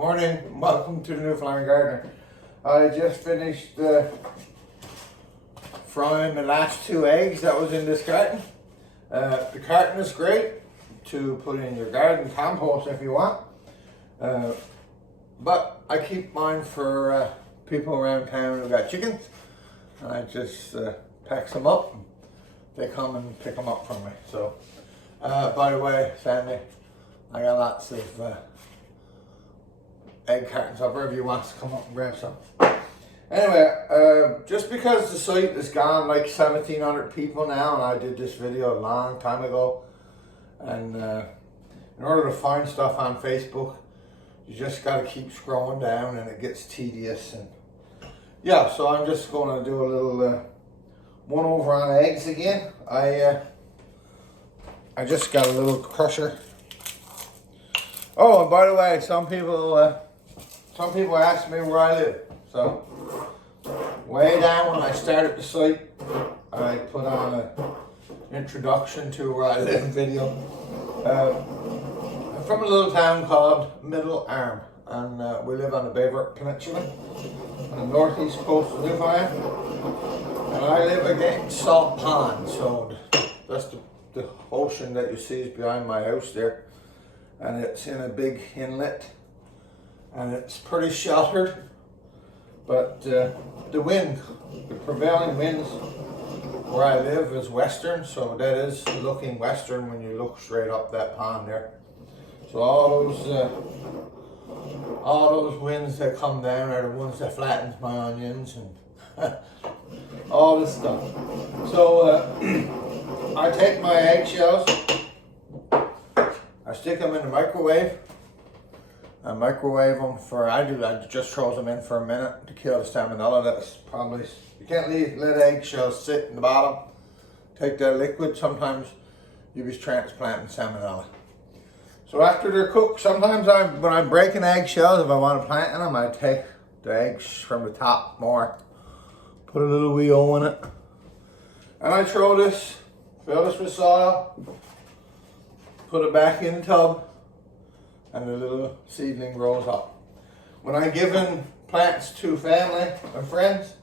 Morning, welcome to the Newfoundland Gardener. I just finished frying the last 2 eggs that was in this carton. The carton is great to put in your garden compost if you want, but I keep mine for people around town who got chickens, and I just pack them up and they come and pick them up from me. So by the way, Sandy, I got lots of egg cartons up wherever you want to come up and grab some. Anyway, just because the site has gone like 1,700 people now, and I did this video a long time ago, and in order to find stuff on Facebook, you just got to keep scrolling down and it gets tedious. And yeah, so I'm just going to do a little one over on eggs again. I just got a little crusher. Oh, and by the way, some people ask me where I live. So way down when I started the site, I put on an introduction to where I live video. I'm from a little town called Middle Arm, and we live on the Bayvert Peninsula on the northeast coast of Newfoundland. And I live against Salt Pond, so that's the ocean that you see is behind my house there. And it's in a big inlet, and it's pretty sheltered, but the prevailing winds where I live is western, so that is looking western when you look straight up that pond there. So all those winds that come down are the ones that flattens my onions and all this stuff. So I take my eggshells, I stick them in the microwave. I microwave them for, I just throw them in for a minute to kill the salmonella. That's probably, you can't let eggshells sit in the bottom, take that liquid. Sometimes you'll be transplanting salmonella. So after they're cooked, sometimes when I'm breaking eggshells, if I want to plant in them, I take the eggs from the top more, put a little wee O in it, and I throw this, fill this with soil, put it back in the tub, and the little seedling grows up. When I'm giving plants to family and friends,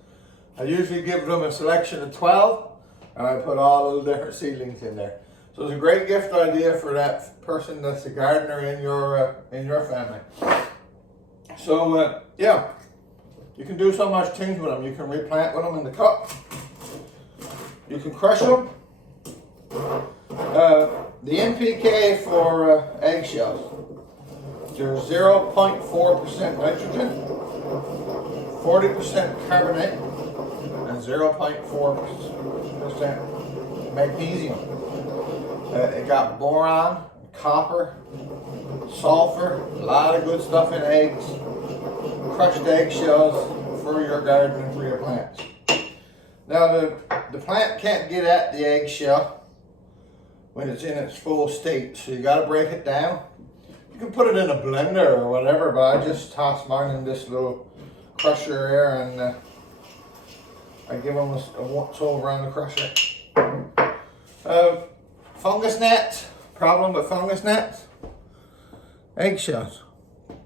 I usually give them a selection of 12, and I put all the different seedlings in there. So it's a great gift idea for that person that's a gardener in your family. So yeah, you can do so much things with them. You can replant with them in the cup. You can crush them. The NPK for eggshells, there's 0.4% nitrogen, 40% carbonate, and 0.4% magnesium. It got boron, copper, sulfur, a lot of good stuff in eggs. Crushed eggshells for your garden and for your plants. Now the plant can't get at the eggshell when it's in its full state, so you got to break it down. You can put it in a blender or whatever, but I just toss mine in this little crusher here, and I give them a once over on the crusher. Fungus gnats, problem with fungus gnats, eggshells.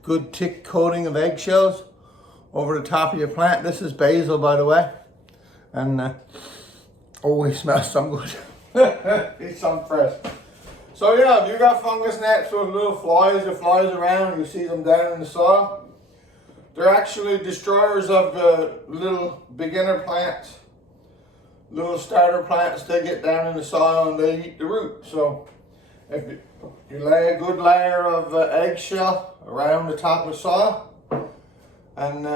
Good thick coating of eggshells over the top of your plant. This is basil, by the way, and oh, it smells so good. It's some fresh. So yeah, if you got fungus gnats, those little flies that flies around, you see them down in the soil, they're actually destroyers of the little beginner plants, little starter plants. They get down in the soil and they eat the root. So if you lay a good layer of eggshell around the top of the soil, and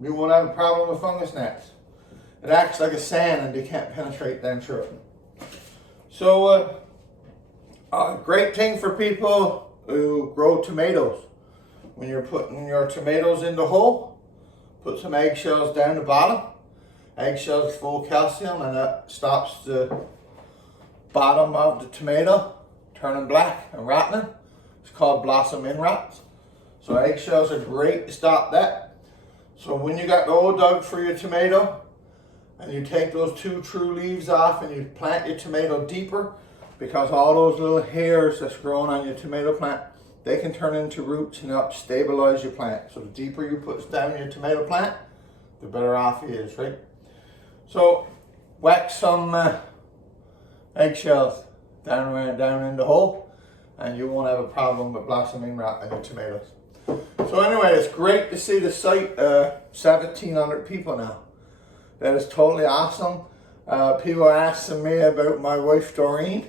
you won't have a problem with fungus gnats. It acts like a sand and they can't penetrate down through it. So a great thing for people who grow tomatoes. When you're putting your tomatoes in the hole, put some eggshells down the bottom. Eggshells full of calcium, and that stops the bottom of the tomato turning black and rotting. It's called blossom end rot. So eggshells are great to stop that. So when you got the old dug for your tomato, and you take those 2 true leaves off and you plant your tomato deeper, because all those little hairs that's growing on your tomato plant, they can turn into roots and help stabilize your plant. So the deeper you put down your tomato plant, the better off he is, right? So whack some eggshells down in the hole, and you won't have a problem with blossoming rot in your tomatoes. So anyway, it's great to see the site, 1,700 people now. That is totally awesome. People asking me about my wife, Doreen.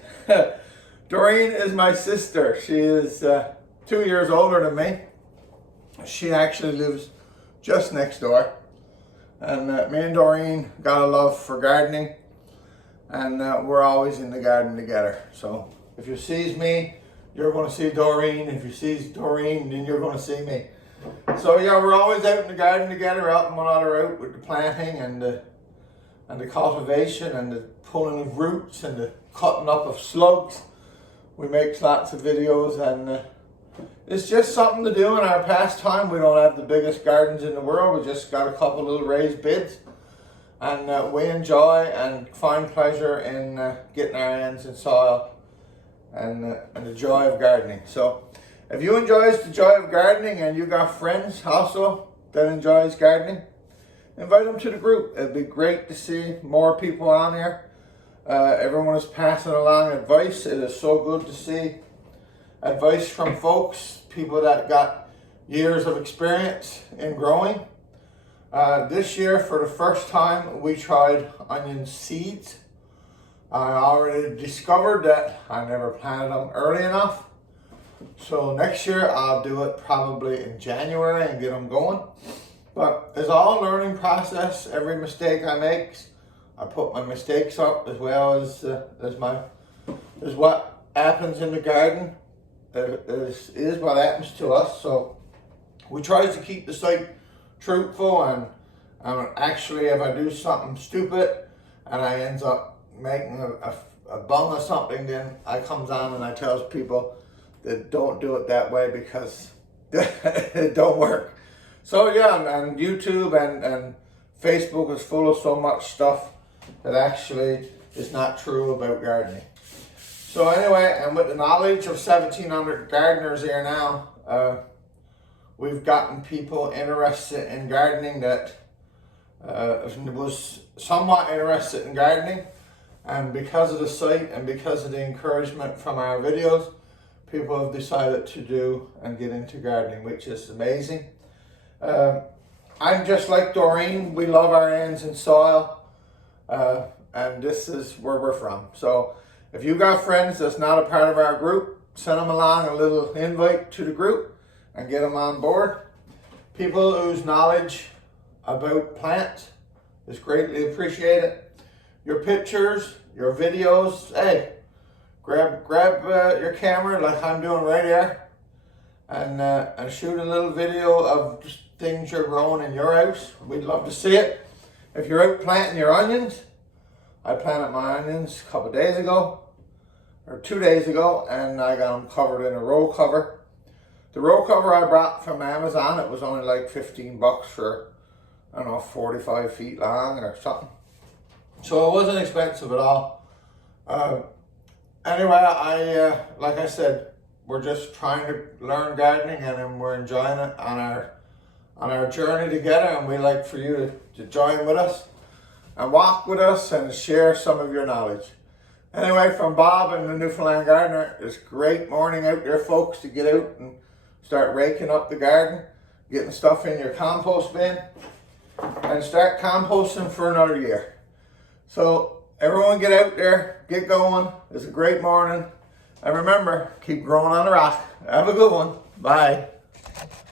Doreen is my sister. She is 2 years older than me. She actually lives just next door. And me and Doreen got a love for gardening. And we're always in the garden together. So if you sees me, you're going to see Doreen. If you sees Doreen, then you're going to see me. So yeah, we're always out in the garden together, helping one another out with the planting and the cultivation and the pulling of roots and the cutting up of slugs. We make lots of videos, and it's just something to do in our pastime. We don't have the biggest gardens in the world. We just got a couple little raised beds, and we enjoy and find pleasure in getting our hands in soil and the joy of gardening. So if you enjoy the joy of gardening and you got friends also that enjoys gardening, invite them to the group. It'd be great to see more people on here. Everyone is passing along advice. It is so good to see advice from folks, people that got years of experience in growing. This year, for the first time, we tried onion seeds. I already discovered that I never planted them early enough. So next year I'll do it probably in January and get them going. But it's all a learning process. Every mistake I make, I put my mistakes up, as well as what happens in the garden is what happens to us. So we try to keep the site truthful, and actually if I do something stupid and I ends up making a bung or something, then I comes on and I tells people that don't do it that way, because it don't work. So yeah, and YouTube and Facebook is full of so much stuff that actually is not true about gardening. So anyway, and with the knowledge of 1,700 gardeners here now, we've gotten people interested in gardening that was somewhat interested in gardening, and because of the site and because of the encouragement from our videos, people have decided to do and get into gardening, which is amazing. I'm just like Doreen. We love our hands in soil, and this is where we're from. So if you got friends that's not a part of our group, send them along a little invite to the group and get them on board. People whose knowledge about plants is greatly appreciated. Your pictures, your videos, hey, grab your camera like I'm doing right here, and shoot a little video of just things you're growing in your house. We'd love to see it. If you're out planting your onions, I planted my onions a couple of days ago, or 2 days ago, and I got them covered in a roll cover. The roll cover I brought from Amazon, it was only like 15 bucks for, I don't know, 45 feet long or something. So it wasn't expensive at all. Anyway, like I said, we're just trying to learn gardening, and we're enjoying it on our journey together, and we like for you to join with us and walk with us and share some of your knowledge. Anyway, from Bob and the Newfoundland Gardener, it's a great morning out there, folks, to get out and start raking up the garden, getting stuff in your compost bin, and start composting for another year. So everyone get out there, get going. It's a great morning. And remember, keep growing on the rock. Have a good one. Bye.